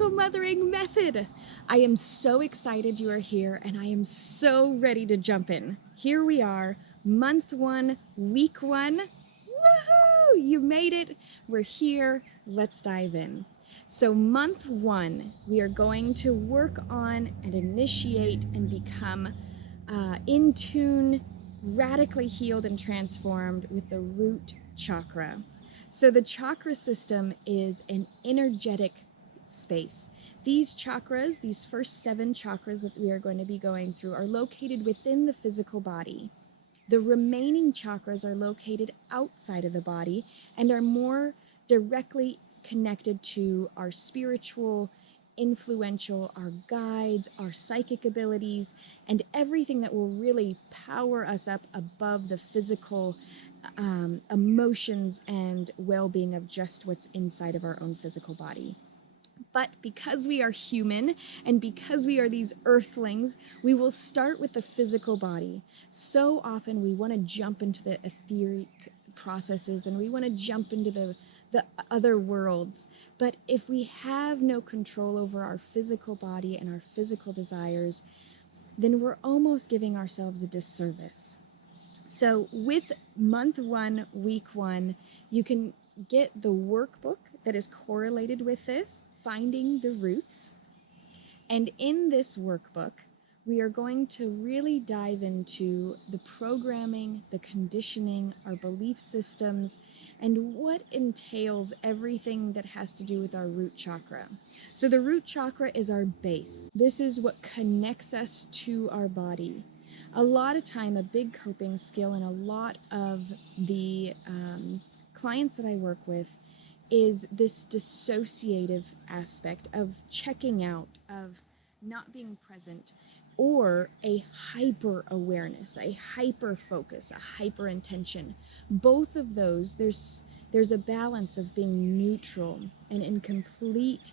Miracle Mothering Method. I am so excited you are here, and I am so ready to jump in. Here we are, month 1, week 1. Woohoo! You made it. We're here. Let's dive in. So month 1, we are going to work on and initiate and become in tune, radically healed and transformed with the root chakra. So the chakra system is an energetic space. These chakras, these first 7 chakras that we are going to be going through, are located within the physical body. The remaining chakras are located outside of the body and are more directly connected to our spiritual, influential, our guides, our psychic abilities, and everything that will really power us up above the physical emotions and well-being of just what's inside of our own physical body. But because we are human and because we are these earthlings, we will start with the physical body. So often we want to jump into the etheric processes and we want to jump into the other worlds. But if we have no control over our physical body and our physical desires, then we're almost giving ourselves a disservice. So with month 1, week 1, you can get the workbook that is correlated with this, Finding the Roots. And in this workbook, we are going to really dive into the programming, the conditioning, our belief systems, and what entails everything that has to do with our root chakra. So the root chakra is our base. This is what connects us to our body. A lot of time, a big coping skill and a lot of the clients that I work with is this dissociative aspect of checking out, of not being present, or a hyper awareness, a hyper focus, a hyper intention. Both of those, there's a balance of being neutral and in complete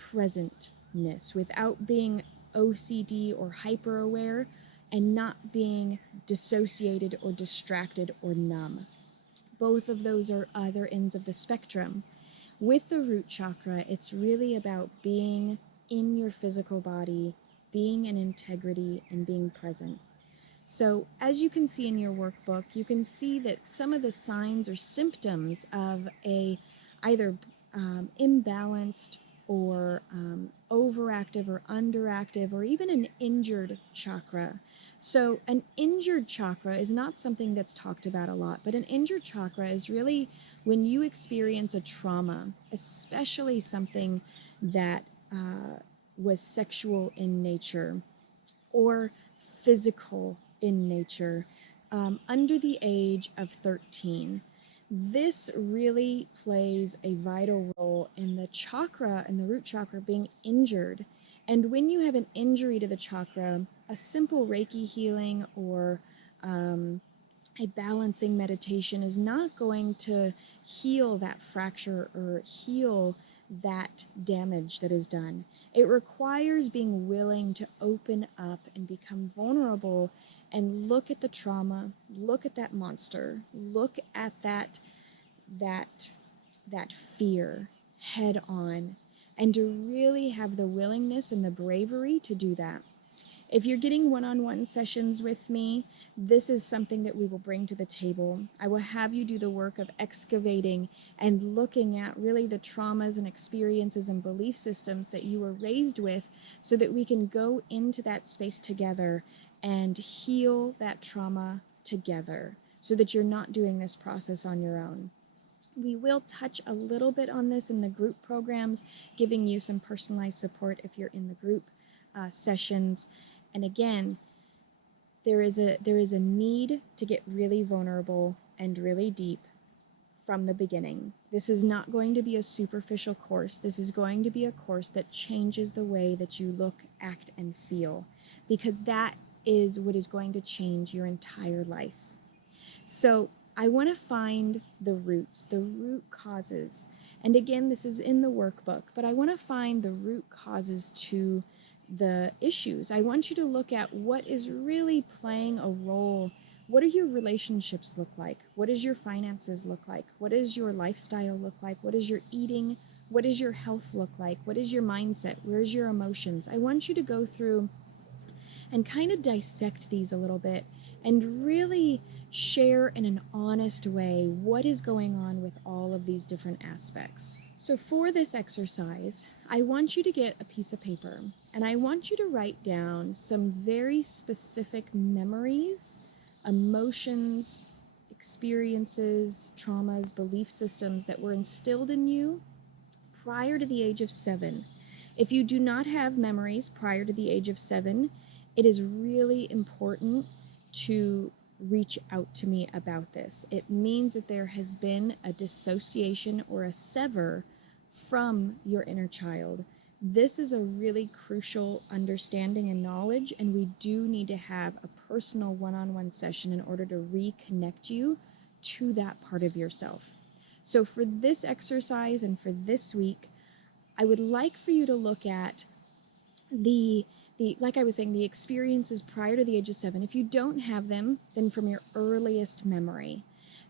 presentness without being OCD or hyper aware and not being dissociated or distracted or numb. Both of those are other ends of the spectrum. With the root chakra, it's really about being in your physical body, being in integrity, and being present. So as you can see in your workbook, you can see that some of the signs or symptoms of a either imbalanced or overactive or underactive or even an injured chakra. So an injured chakra is not something that's talked about a lot, but an injured chakra is really when you experience a trauma, especially something that was sexual in nature or physical in nature, under the age of 13. This really plays a vital role in the chakra and the root chakra being injured. And when you have an injury to the chakra, a simple Reiki healing or a balancing meditation is not going to heal that fracture or heal that damage that is done. It requires being willing to open up and become vulnerable and look at the trauma, look at that monster, look at that fear head on, and to really have the willingness and the bravery to do that. If you're getting one-on-one sessions with me, this is something that we will bring to the table. I will have you do the work of excavating and looking at really the traumas and experiences and belief systems that you were raised with so that we can go into that space together and heal that trauma together so that you're not doing this process on your own. We will touch a little bit on this in the group programs, giving you some personalized support if you're in the group sessions. And again, there is a need to get really vulnerable and really deep from the beginning. This is not going to be a superficial course. This is going to be a course that changes the way that you look, act, and feel, because that is what is going to change your entire life. So I want to find the roots, the root causes. And again, this is in the workbook, but I want to find the root causes to the issues. I want you to look at what is really playing a role. What do your relationships look like? What does your finances look like? What does your lifestyle look like? What is your eating? What does your health look like? What is your mindset? Where's your emotions? I want you to go through and kind of dissect these a little bit and really share in an honest way what is going on with all of these different aspects. So for this exercise, I want you to get a piece of paper and I want you to write down some very specific memories, emotions, experiences, traumas, belief systems that were instilled in you prior to the age of 7. If you do not have memories prior to the age of 7, it is really important to reach out to me about this. It means that there has been a dissociation or a sever from your inner child. This is a really crucial understanding and knowledge, and we do need to have a personal one-on-one session in order to reconnect you to that part of yourself. So for this exercise and for this week, I would like for you to look at like I was saying, the experiences prior to the age of 7. If you don't have them, then from your earliest memory.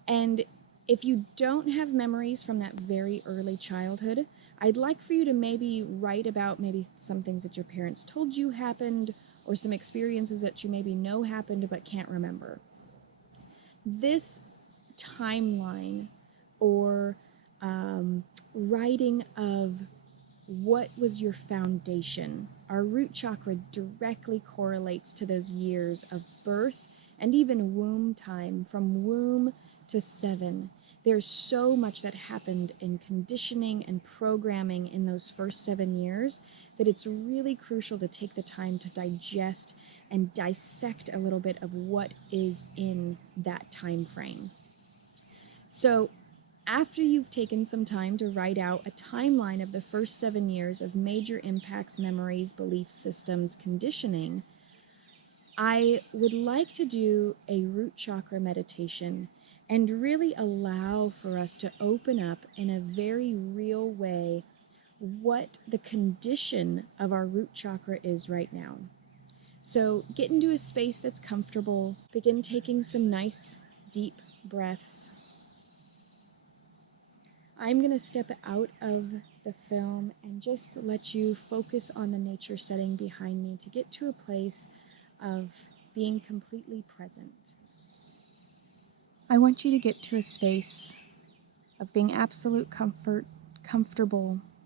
And if you don't have memories from that very early childhood, I'd like for you to maybe write about maybe some things that your parents told you happened, or some experiences that you maybe know happened but can't remember. This timeline or writing of what was your foundation. Our root chakra directly correlates to those years of birth and even womb time, from womb to 7. There's so much that happened in conditioning and programming in those first 7 years that it's really crucial to take the time to digest and dissect a little bit of what is in that time frame. So after you've taken some time to write out a timeline of the first 7 years of major impacts, memories, belief systems, conditioning, I would like to do a root chakra meditation and really allow for us to open up in a very real way what the condition of our root chakra is right now. So get into a space that's comfortable. Begin taking some nice, deep breaths. I'm going to step out of the film and just let you focus on the nature setting behind me to get to a place of being completely present. I want you to get to a space of being comfortable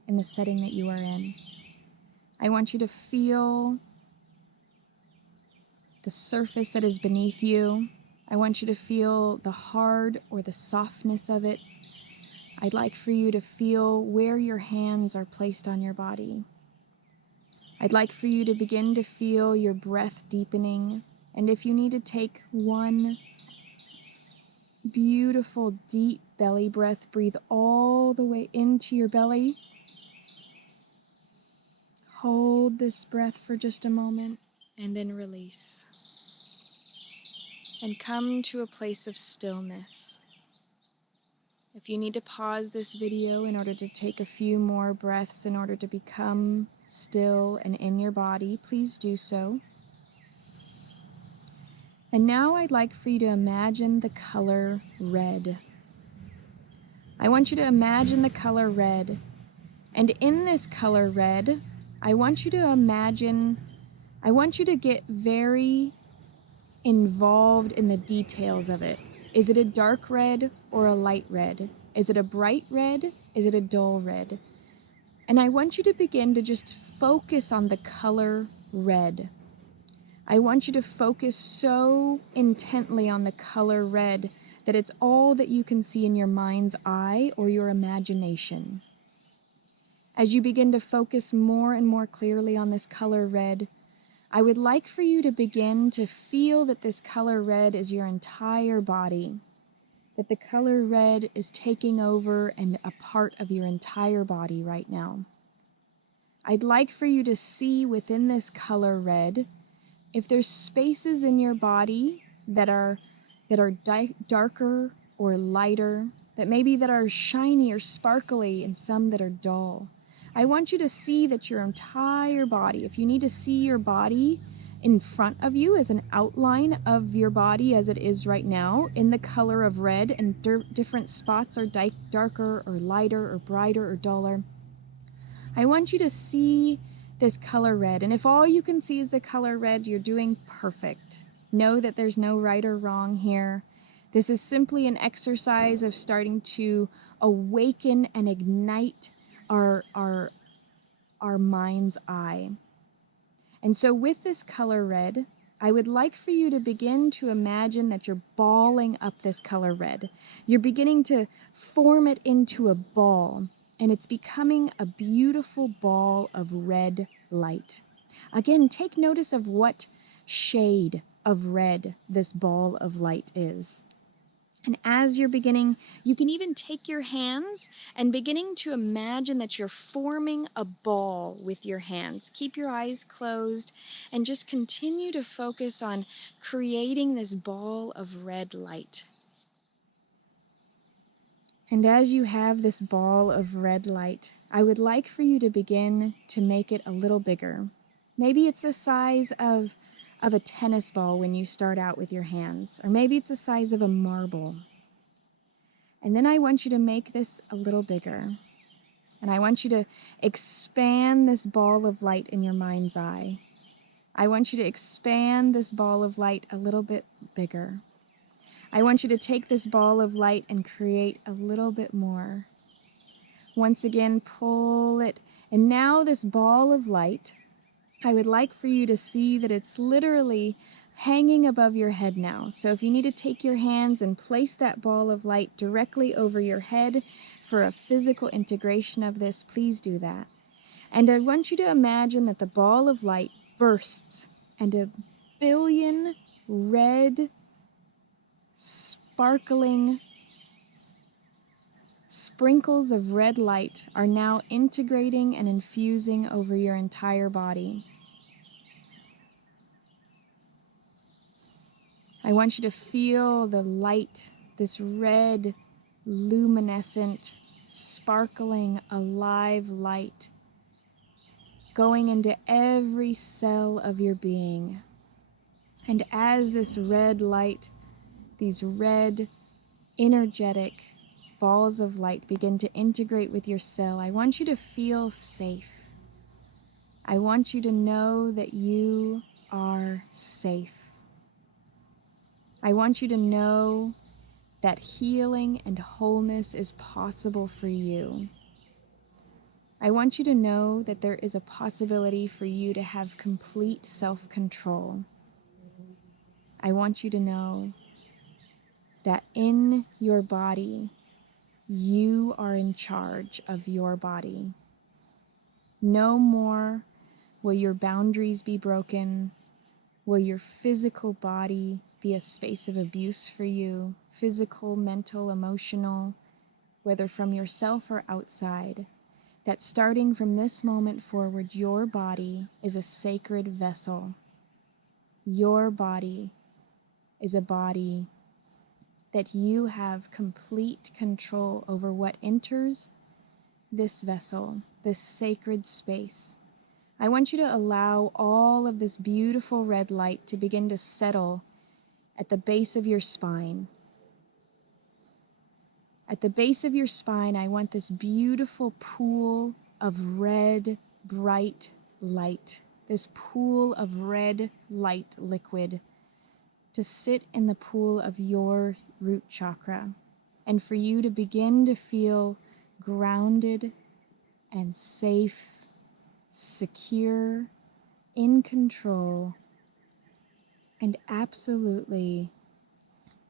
in the setting that you are in. I want you to feel the surface that is beneath you. I want you to feel the hard or the softness of it. I'd like for you to feel where your hands are placed on your body. I'd like for you to begin to feel your breath deepening. And if you need to take one beautiful, deep belly breath, breathe all the way into your belly. Hold this breath for just a moment and then release. And come to a place of stillness. If you need to pause this video in order to take a few more breaths in order to become still and in your body, please do so. And now I'd like for you to imagine the color red. I want you to imagine the color red. And in this color red, I want you to get very involved in the details of it. Is it a dark red or a light red? Is it a bright red? Is it a dull red? And I want you to begin to just focus on the color red. I want you to focus so intently on the color red that it's all that you can see in your mind's eye or your imagination. As you begin to focus more and more clearly on this color red, I would like for you to begin to feel that this color red is your entire body, that the color red is taking over and a part of your entire body right now. I'd like for you to see within this color red if there's spaces in your body that are darker or lighter, that are shiny or sparkly, and some that are dull. I want you to see that your entire body, if you need to see your body in front of you as an outline of your body as it is right now, in the color of red, and different spots are darker or lighter or brighter or duller, I want you to see this color red. And if all you can see is the color red, you're doing perfect. Know that there's no right or wrong here. This is simply an exercise of starting to awaken and ignite our mind's eye. And so with this color red, I would like for you to begin to imagine that you're balling up this color red. You're beginning to form it into a ball, and it's becoming a beautiful ball of red light. Again, take notice of what shade of red this ball of light is. And as you're beginning, you can even take your hands and beginning to imagine that you're forming a ball with your hands. Keep your eyes closed and just continue to focus on creating this ball of red light. And as you have this ball of red light, I would like for you to begin to make it a little bigger. Maybe it's the size of a tennis ball when you start out with your hands, or maybe it's the size of a marble. And then I want you to make this a little bigger. And I want you to expand this ball of light in your mind's eye. I want you to expand this ball of light a little bit bigger. I want you to take this ball of light and create a little bit more. Once again, pull it. And now this ball of light, I would like for you to see that it's literally hanging above your head now. So if you need to take your hands and place that ball of light directly over your head for a physical integration of this, please do that. And I want you to imagine that the ball of light bursts and 1,000,000,000 red, sparkling sprinkles of red light are now integrating and infusing over your entire body. I want you to feel the light, this red, luminescent, sparkling, alive light going into every cell of your being. And as this red light, these red, energetic balls of light begin to integrate with your cell, I want you to feel safe. I want you to know that you are safe. I want you to know that healing and wholeness is possible for you. I want you to know that there is a possibility for you to have complete self-control. I want you to know that in your body, you are in charge of your body. No more will your boundaries be broken. Will your physical body be a space of abuse for you? Physical, mental, emotional, whether from yourself or outside. That starting from this moment forward, your body is a sacred vessel. Your body is a body that you have complete control over what enters this vessel, this sacred space. I want you to allow all of this beautiful red light to begin to settle at the base of your spine. At the base of your spine, I want this beautiful pool of red, bright light, this pool of red light liquid to sit in the pool of your root chakra, and for you to begin to feel grounded and safe, secure, in control, and absolutely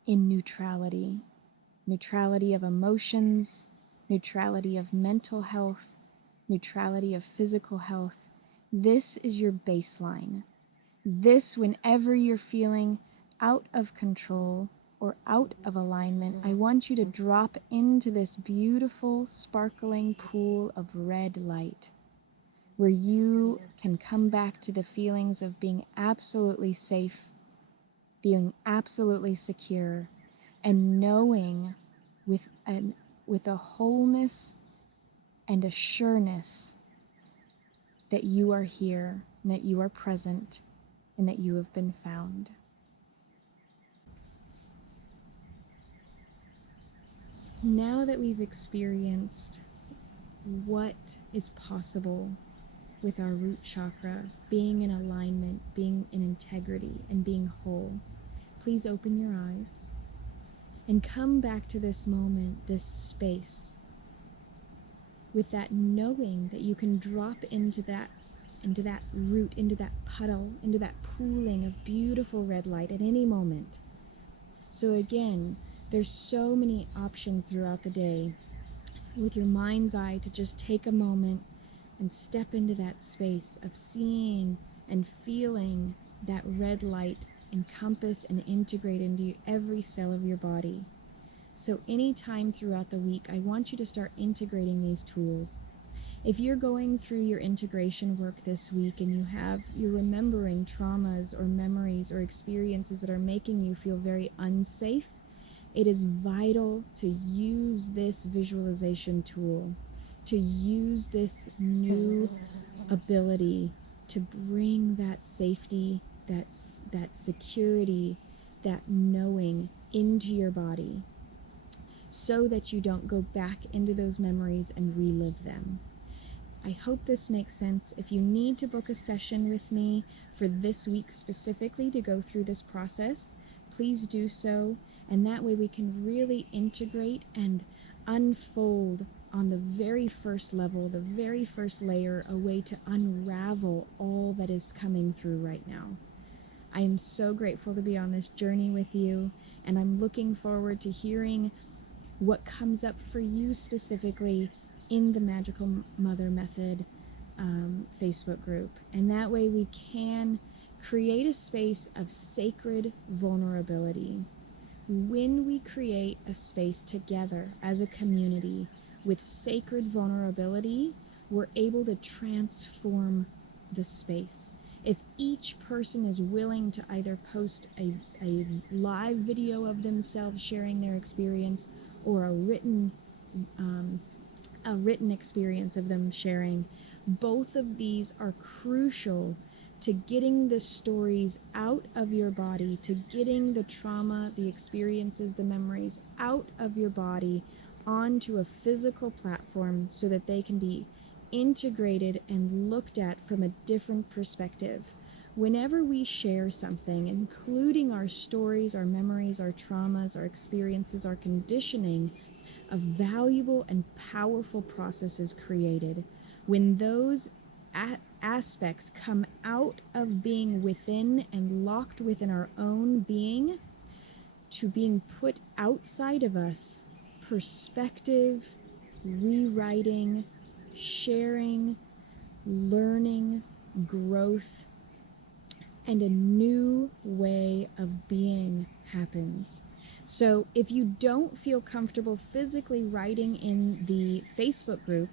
in neutrality. Neutrality of emotions, neutrality of mental health, neutrality of physical health. This is your baseline. This, whenever you're feeling out of control or out of alignment, I want you to drop into this beautiful, sparkling pool of red light where you can come back to the feelings of being absolutely safe, being absolutely secure, and knowing with a wholeness and a sureness that you are here, and that you are present, and that you have been found. Now that we've experienced what is possible with our root chakra being in alignment, being in integrity, and being whole. Please open your eyes and come back to this moment, this space, with that knowing that you can drop into that root, into that puddle, into that pooling of beautiful red light at any moment. So again, there's so many options throughout the day with your mind's eye to just take a moment and step into that space of seeing and feeling that red light encompass and integrate into every cell of your body. So anytime throughout the week, I want you to start integrating these tools. If you're going through your integration work this week and you're remembering traumas or memories or experiences that are making you feel very unsafe, it is vital to use this visualization tool, to use this new ability to bring that safety, that security, that knowing into your body, so that you don't go back into those memories and relive them. I hope this makes sense. If you need to book a session with me for this week specifically to go through this process, please do so. And that way we can really integrate and unfold on the very first level, the very first layer, a way to unravel all that is coming through right now. I am so grateful to be on this journey with you, and I'm looking forward to hearing what comes up for you specifically in the Magical Mother Method Facebook group. And that way we can create a space of sacred vulnerability. When we create a space together as a community with sacred vulnerability, we're able to transform the space. If each person is willing to either post a live video of themselves sharing their experience, or a written experience of them sharing, both of these are crucial to getting the stories out of your body, to getting the trauma, the experiences, the memories out of your body onto a physical platform so that they can be integrated and looked at from a different perspective. Whenever we share something, including our stories, our memories, our traumas, our experiences, our conditioning, a valuable and powerful process is created. When those aspects come out of being within and locked within our own being to being put outside of us, perspective, rewriting, sharing, learning, growth, and a new way of being happens. So if you don't feel comfortable physically writing in the Facebook group,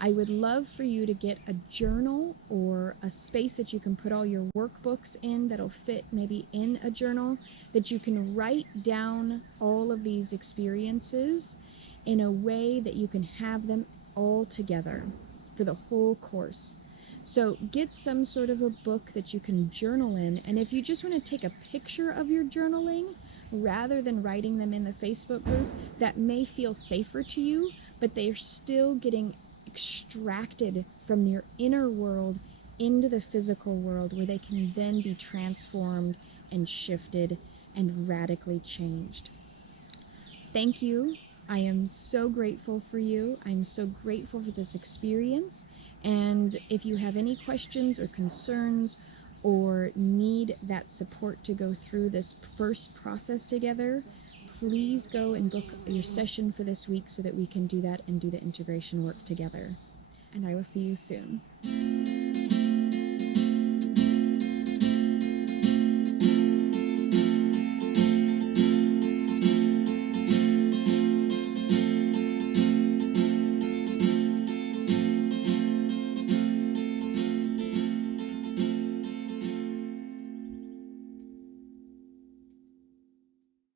I would love for you to get a journal or a space that you can put all your workbooks in that'll fit maybe in a journal, that you can write down all of these experiences in a way that you can have them all together for the whole course. So get some sort of a book that you can journal in, and if you just want to take a picture of your journaling rather than writing them in the Facebook group, that may feel safer to you, but they are still getting extracted from your inner world into the physical world, where they can then be transformed and shifted and radically changed. Thank you. I am so grateful for you. I'm so grateful for this experience. And if you have any questions or concerns or need that support to go through this first process together, please go and book your session for this week so that we can do that and do the integration work together. And I will see you soon.